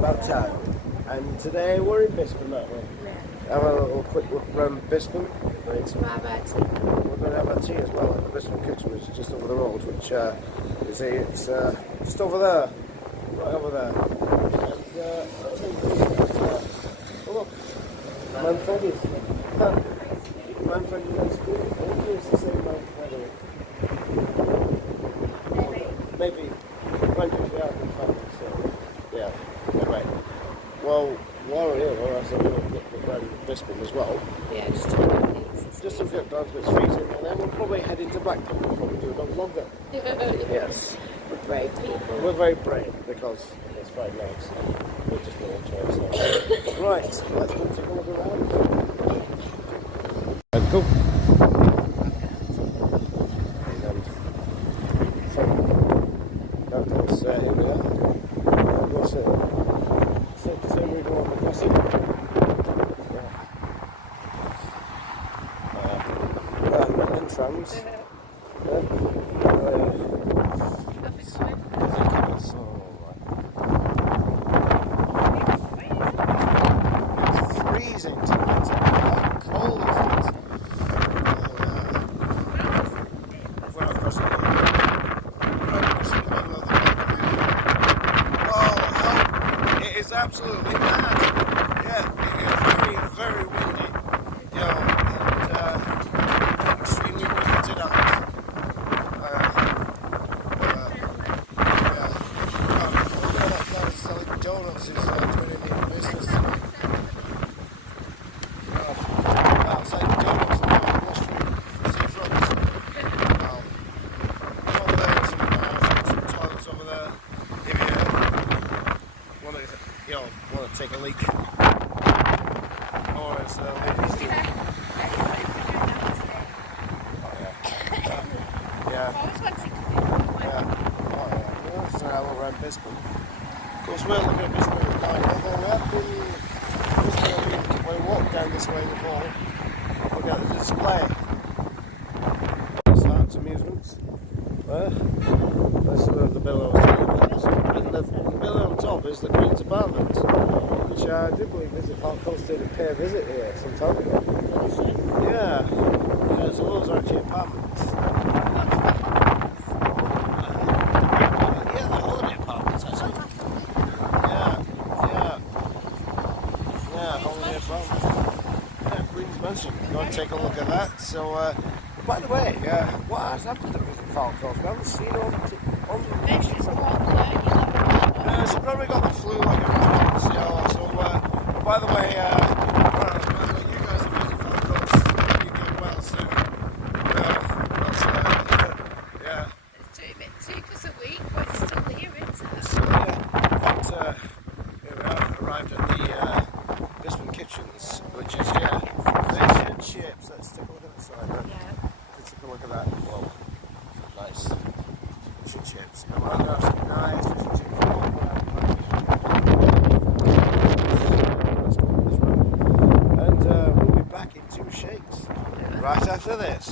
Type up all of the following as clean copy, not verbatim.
about time. And today we're in Bispham, aren't we? Yeah. Have a little quick look around Bispham. Right. To have our tea. We're going to have our tea as well at the Bispham kitchen, which is just over the road, which you see it's just over there, right over there. And I think oh look, Manfred is. Manfred is at school. I think it's the same Manfred. Maybe. Yeah, in fact, so, yeah. Anyway, well, while we're here, we'll have a look around Bispham as well. Yeah, just to look at these. Just to get down to its freezing, and then we'll probably head into Blackpool. We'll probably do a dog vlog there. Yes. We're brave people. We're very brave because it's Friday night, so we're just little chairs now. Right, let's go take a look around. Let's go. Here we are. What's it? Say we go on the crossing. And trams. Nothing's fine. It's freezing tonight. How cold is it? We're not crossing it. It's absolutely mad. Yeah, it's very, very windy. You know, and extremely windy tonight. That guy selling donuts is doing any business today. Selling donuts on Wall Street, seafront. Over there, some toilets over there. If you want to take a leak, or as ladies do. So now we're around Bispham. Of course, we're looking at Bispham now, although we walked down this way before. We've got the display. Arts amusements. That's the bill and the building on top is the Queen's apartment, which I do believe Visit Falcons did a pay visit here some time ago. Yeah, so those are actually apartments. Yeah, they're holiday apartments actually. Yeah, holiday apartments. Yeah, Queen's Mansion. Go and take a look at that. So, by the way, what has happened to Visit Falcons? We haven't seen her on the she probably got the flu like everyone else, so by the way, you guys are busy for the course, you're doing well soon. Yeah. It's doing it 2 us a week, but it's still here, isn't it? So, in fact, here we are, arrived at the Bispham Kitchens, which is, fish and chips. Let's take a look at the side there. Yeah. Let's take a look at that. Whoa, nice fish and chips. And we're going to have some nice fish and chips. We'll be back in 2 shakes right after this.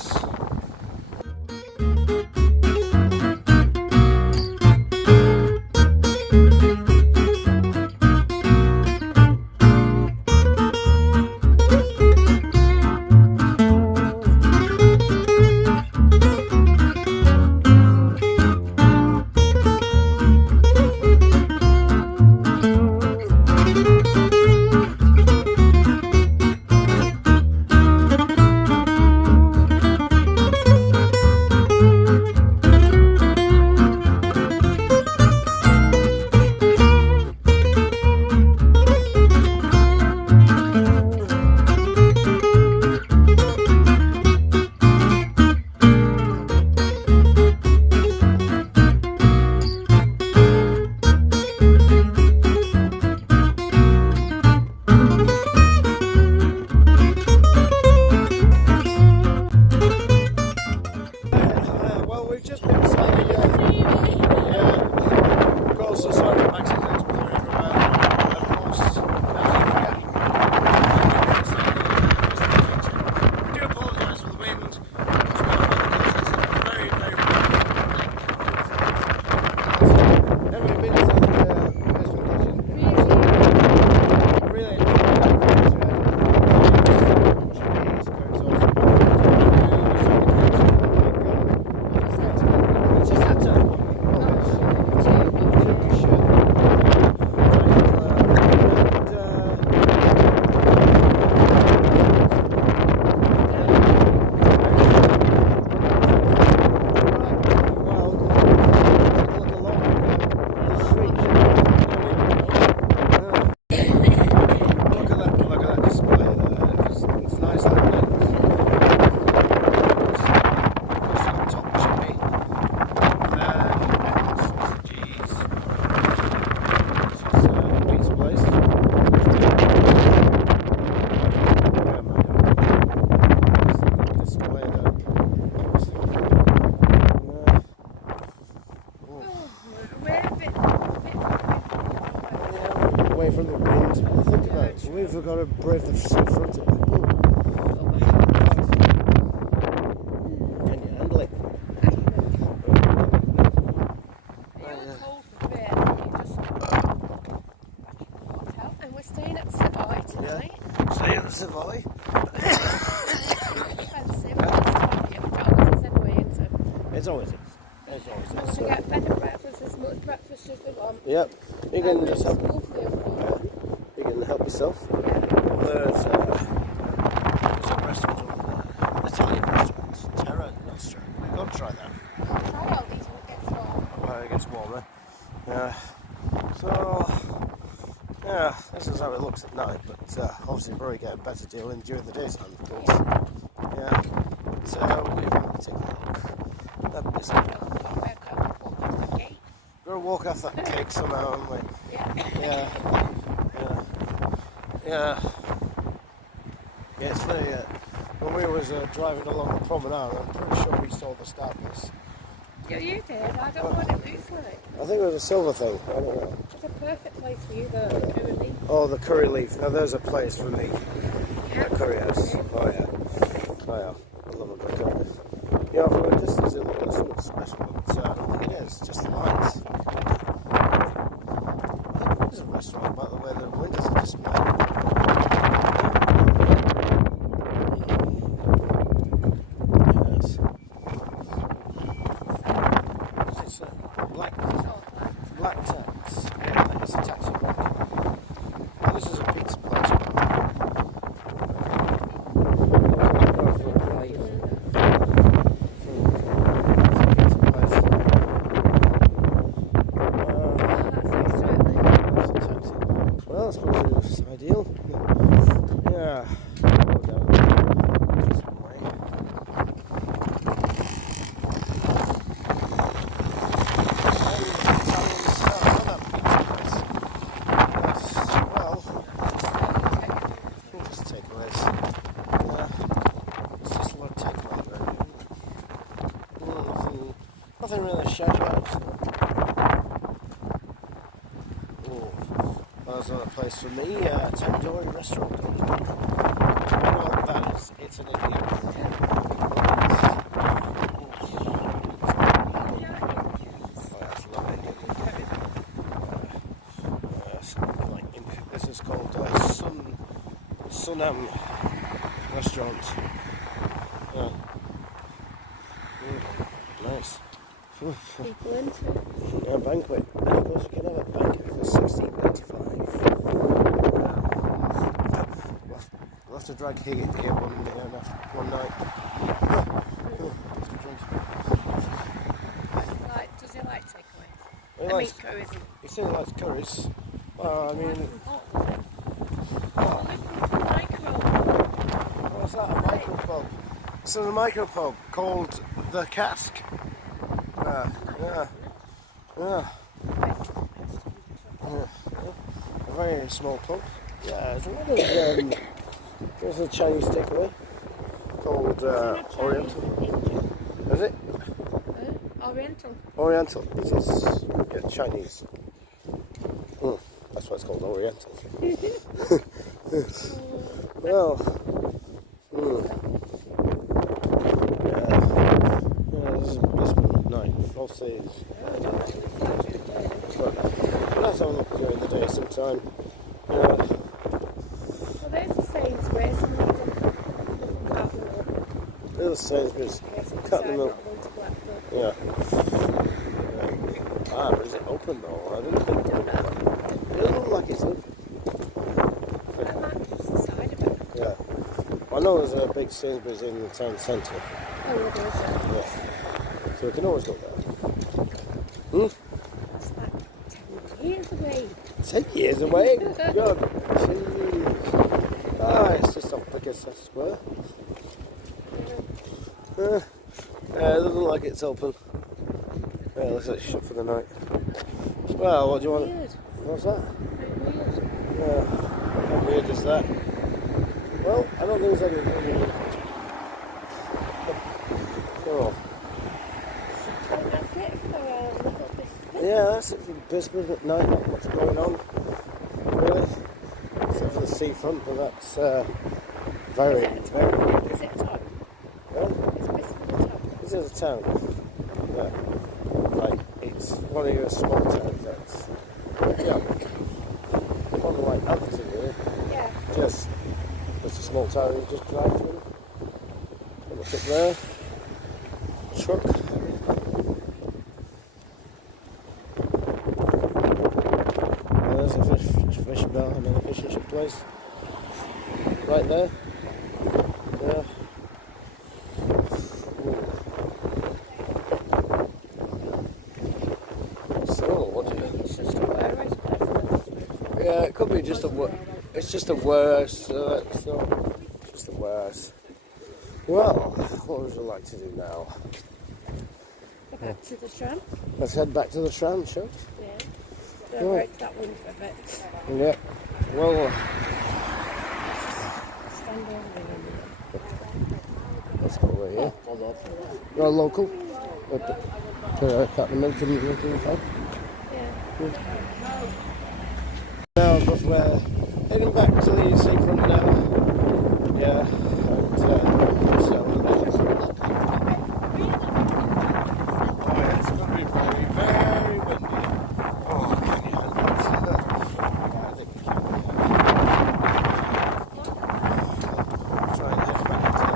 away from the wind. Think about it. We've got to brave the seafront of people. Can you handle it? And we're staying at Savoy tonight. Yeah. Staying at Savoy. Expensive. It's always is. It's always is. We get bed and breakfast, as much breakfast as we want. Yep. You can just help. School food. You can help yourself. There's a restaurant over there. Italian restaurant. Terra Nostra. We've got to try that. Try all these when it gets warm. Well, it gets warmer. Yeah. So, yeah, this is how it looks at night, but obviously probably get a better deal in during the daytime, of course. Yeah. So, we'll take a look. That Bispham. We're going to walk off that cake somehow, aren't we? Yeah. Yeah, it's funny, when we was driving along the promenade, I'm pretty sure we saw the Starbucks. Yeah, you did. I don't know what it looks like. I think it was a silver thing, I don't know. It's a perfect place for you, though, the curry leaf. Oh, the curry leaf. Now there's a place for me. Yeah. Curry house. Oh yeah. I love a good curry. Yeah, from a distance it looks something special, but I don't think it is, just the lights. I think there's a restaurant, by the way, the windows are just made. Black tax. Yeah, it's a taxi rank. Oh, this is a pizza place. Well, I suppose it's ideal. Yeah. Nothing really to shout about. Oh, there's another place for me, Tandoori restaurant. Well, that is, it's an Indian. This is called Sunam restaurant. Nice. People into it. Yeah, banquet. And of course you can have a banquet for $16.95. We'll have to drag here one night. Does he like takeaway? He likes curries. He said he likes curries. Well, I mean... What's that? A micropub. So the micropub called The Cask. Yeah. A very small pub. Yeah, there's a lot of there's a Chinese takeaway called Oriental. Is it? Oriental. Oriental. This is Chinese. That's why it's called Oriental. Well. This is Bispham at night. I'll say but let's have a look during the day sometime. Well, there's the Sainsbury's. There's Sainsbury's. Cut them up. Yeah. But is it open though? I don't think it doesn't look like it's open. Yeah. I know there's a big Sainsbury's in the town centre. Oh, yeah, there is. Yeah. So we can always go there. That's like 10 years away. 10 years away? God. Jeez. It's just off Bickersteth Square. It doesn't look like it's open. Yeah, it looks like it's shut for the night. Well, what do you want? Weird. What's that? Weird. Yeah. How weird is that? Well, I don't think there's anything weird. Oh. That's it for little Bispham. Yeah, that's it for Bispham at night. Not much going on, really. seafront, but that's very, Is it a town? Is Bispham a town? This is a town. Yeah. Like, it's one of your small towns. That's, yeah. One like Hampton, really. Yeah. Just a small town you just drive through. Look up there. Truck. There's a fish bar, another fish and chip place. Right there. Yeah. So, what do you... It's just a warehouse place. Yeah, it could be just it's just a worse. So it's just a worse. Well, what would you like to do now? Go back to the tram. Let's head back to the tram, shall we? Yeah. Go break that one for a bit. Yeah. Well, Stand over there. let's go over here. You're a local? Cut the milk and the pub. Yeah. Now, of course, we're heading back to the seafront now. Yeah. And, so, it's going to be very, very windy. Oh, can you handle it? I think we can. Try and head back into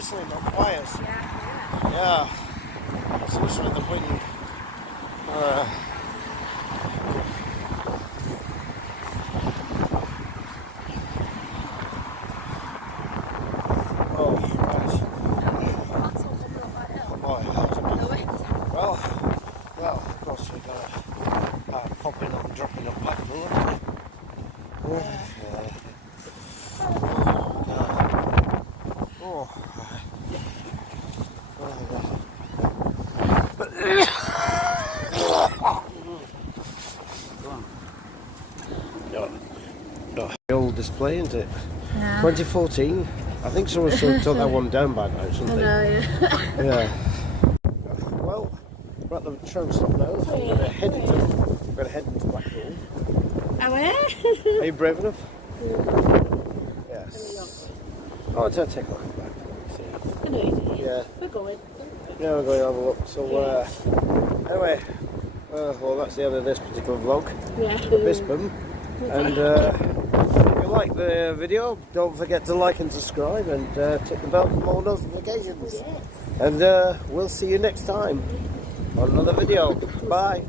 whistling on wires. Yeah. Yeah. It's whistling the wind. Oh, right. That's all coming up that hill. Oh, that's a bit. The wind. Well, of course we've got to popping up and dropping up back, haven't we? Yeah. Oh. The old display, isn't it? Yeah. 2014. I think someone should have took that one down by now, shouldn't I they? know, yeah. Yeah. Well, we're at the train stop now. We're going to head into Blackpool. Oh, yeah? Are you brave enough? Yes. Oh, I'll take a look back. I know you do. Yeah. We're going. Yeah, we're going to have a look. So, anyway, well, that's the end of this particular vlog. Yeah. Bispham. And if you like the video, don't forget to like and subscribe and tick the bell for more notifications. Yes. And we'll see you next time on another video. Bye.